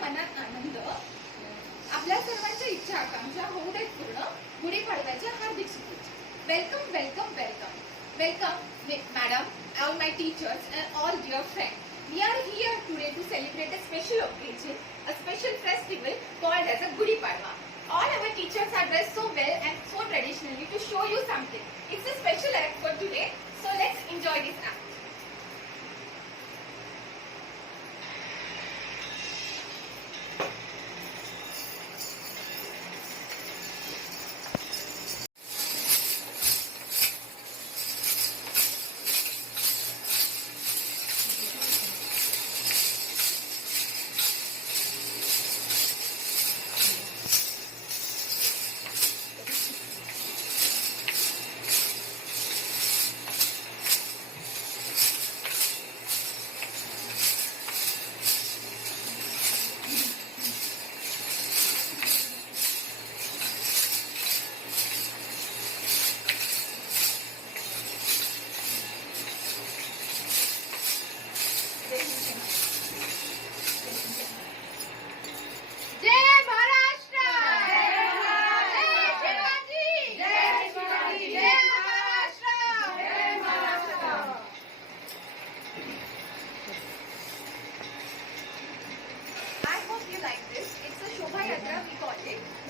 मनात आनंद, आपल्या सर्वांच्या इच्छा आकांक्षा होऊ देत पूर्ण. गुढीपाडव्याच्या हार्दिक शुभेच्छा. Welcome welcome welcome welcome madam, all my teachers and all dear friends. We are here today to celebrate a special occasion, a special festival called as a Gudi Padwa. All our teachers are dressed so well and so traditionally to show you something. It's a special act for today, so let's enjoy this act.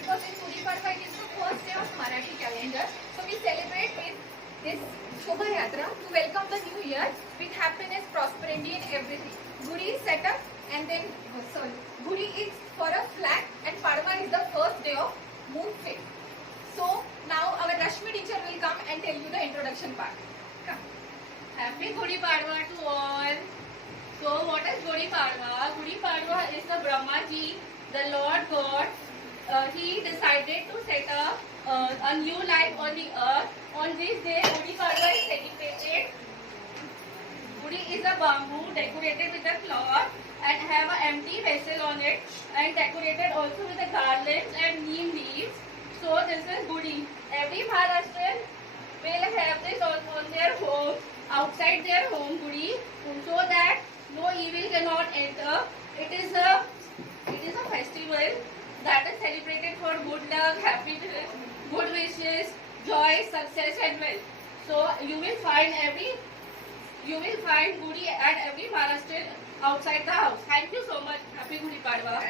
Because in Gudi Padwa it is the first day of Marathi calendar, so we celebrate with this Shobha Yatra to welcome the new year with happiness, prosperity and everything. Gudi is set up and then, Gudi is for a flag and Padwa is the first day of moon phase. So now our Rashmi teacher will come and tell you the introduction part. Come. Happy Gudi Padwa to all. So what is Gudi Padwa? Gudi Padwa is the Brahma Ji, the Lord God. He decided to set up a new life on the earth. On this day, Gudi Padwa is celebrated. Gudi is a bamboo decorated with a cloth and have an empty vessel on it and decorated also with the garlands and neem leaves. So this is Gudi. Every Maharashtrian will have this on their home, outside their home, Gudi, so that no evil cannot enter. It is a festival that is celebrated for good luck, happiness, good wishes, joy, success and wealth. So you will find Gudi at every Maharashtrian outside the house. Thank you so much. Happy Gudi Padwa.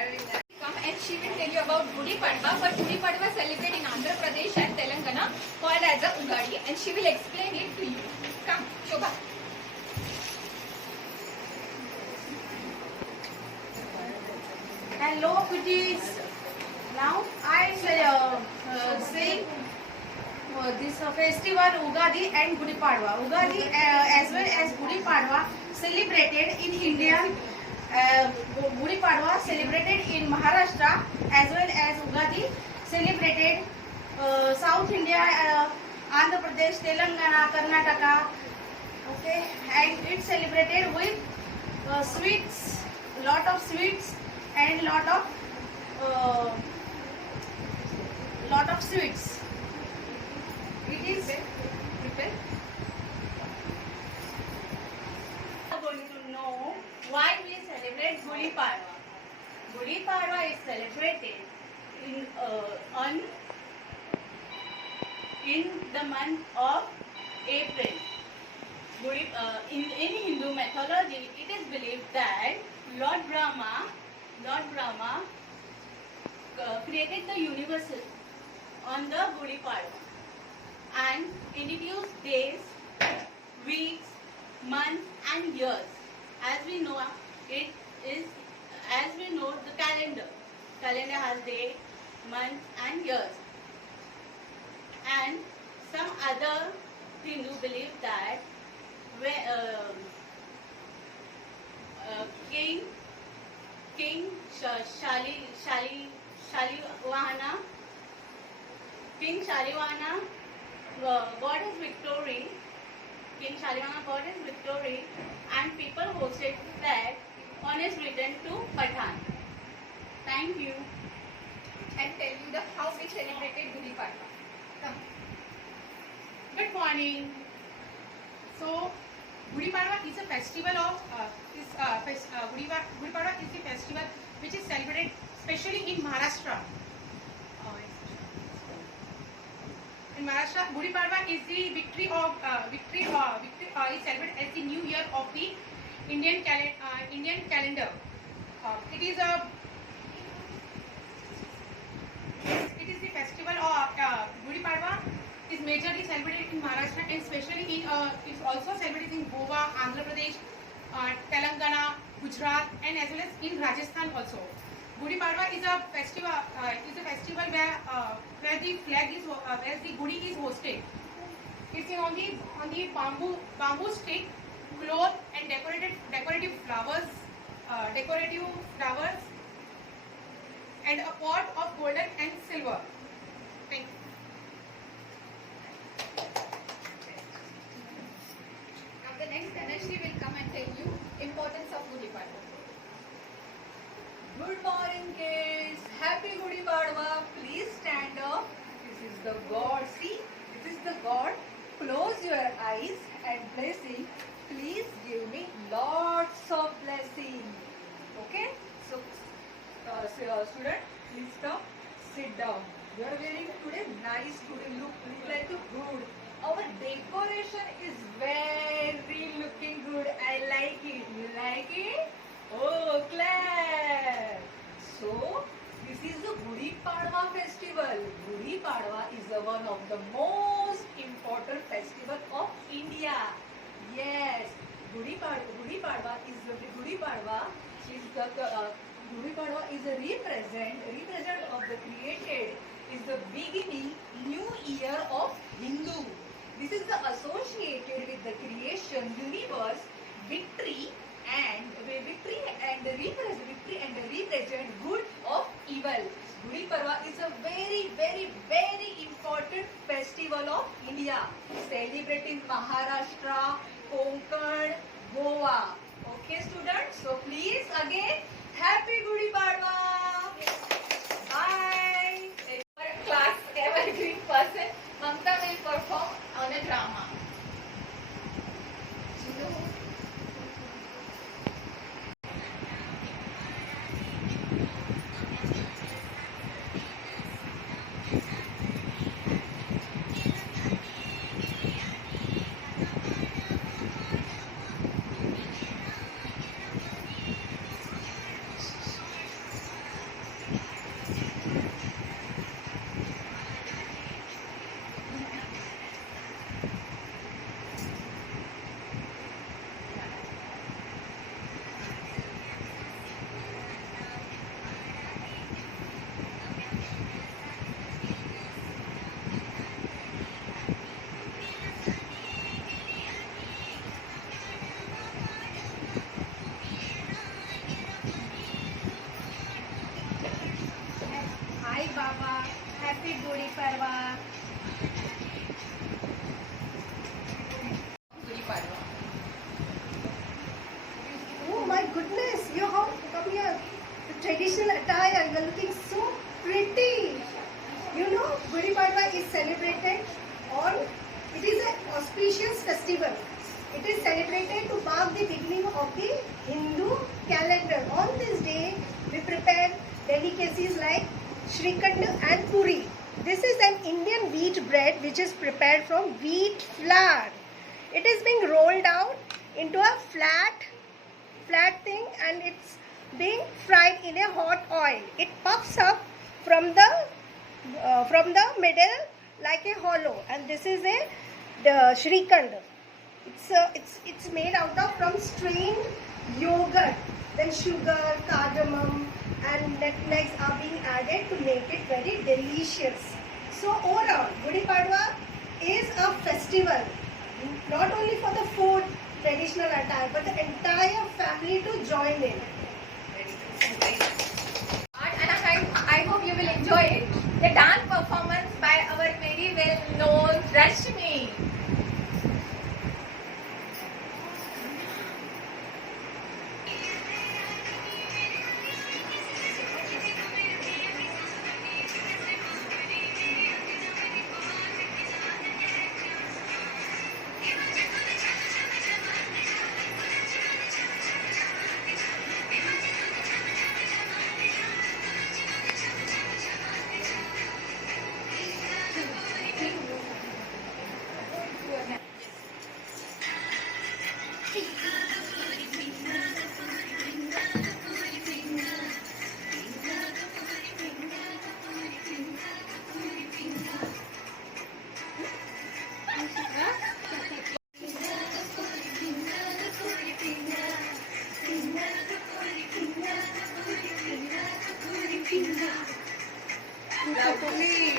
Come and she will tell you about Gudi Padwa, but Gudi Padwa celebrated in Andhra Pradesh and Telangana called as a Ugadi, and she will explain it to you. Come, Shobha. Hello, cuties. Now I say this festival Ugadi and Gudi Padwa. Ugadi as well as Gudi Padwa celebrated in India. Gudi Padwa celebrated in Maharashtra as well as Ugadi celebrated South India, Andhra Pradesh, Telangana, Karnataka. Okay, and it's celebrated with sweets, lot of sweets and lot of sweets. It is prepared. We are going to know why we celebrate Gudi Padwa. Gudi Padwa is celebrated in the month of April. In Hindu mythology, it is believed that Lord Brahma created the universe on the Gudi Padwa and introduced days, weeks, months and years. As we know the calendar has day, months and years. And some other Hindu believe that King Shalivana got his victory. King Shalivana got his victory, and people hosted that on his return to Pathan. Thank you. And tell you the how we celebrated Gudi Padwa. Come. Good morning. So Gudi Padwa is a festival of Gudi Padwa is the festival which is celebrated especially in Maharashtra. In Maharashtra, Gudi Padwa is the victory is celebrated as the new year of the Indian calendar. It is the festival of Gudi Padwa is majorly celebrated in Maharashtra and especially it's also celebrated in Goa, Andhra Pradesh, Telangana, Gujarat, and as well as in Rajasthan also. Gudi Padwa is a festival where the flag is where the Gudi is hosted. It's on the bamboo stick, cloth and decorative flowers, and a pot of golden and silver. Thank you. Now the next Dhanashri will come and tell you importance of Gudi Padwa. Good morning, kids. Happy Gudi Padwa. Please stand up. This is the God. See, this is the God. Close your eyes and blessing. Please give me lots of blessing. Okay? So, student, please stop. Sit down. You are wearing today nice today. Look like a good. Our decoration is very looking good. I like it. You like it? Oh, clap! So, this is the Gudi Padwa festival. Gudi Padwa is one of the most important festival of India. Yes, Gudi Padwa is a represent of the created is the beginning new year of Hindu. This is the associated with the creation universe, victory and represent good of evil. Gudi Padwa is a very important festival of India, celebrating Maharashtra, Konkan, Goa. Okay, students. So please again, Happy Gudi Padwa. Bye. Our class evergreen person, Mamta will perform on a drama. Hi Baba, Happy Gudi Padwa. Gudi Padwa. Oh my goodness, you have come here. The traditional attire, you're looking so pretty. You know, Gudi Padwa is celebrated on, it is an auspicious festival. It is celebrated to mark the beginning of the Hindu calendar. On this day, we prepare delicacies like Shrikand and Puri. This is an Indian wheat bread which is prepared from wheat flour. It is being rolled out into a flat thing and it's being fried in a hot oil. It puffs up from the middle like a hollow, and this is the Shrikand. It's made out of from strained yogurt. Then sugar, cardamom, and nutmegs are being added to make it very delicious. So overall, Gudi Padwa is a festival not only for the food, traditional attire, but the entire family to join in. And I hope you will enjoy it. The dance performance by our very well known Rashmi. तुम्ही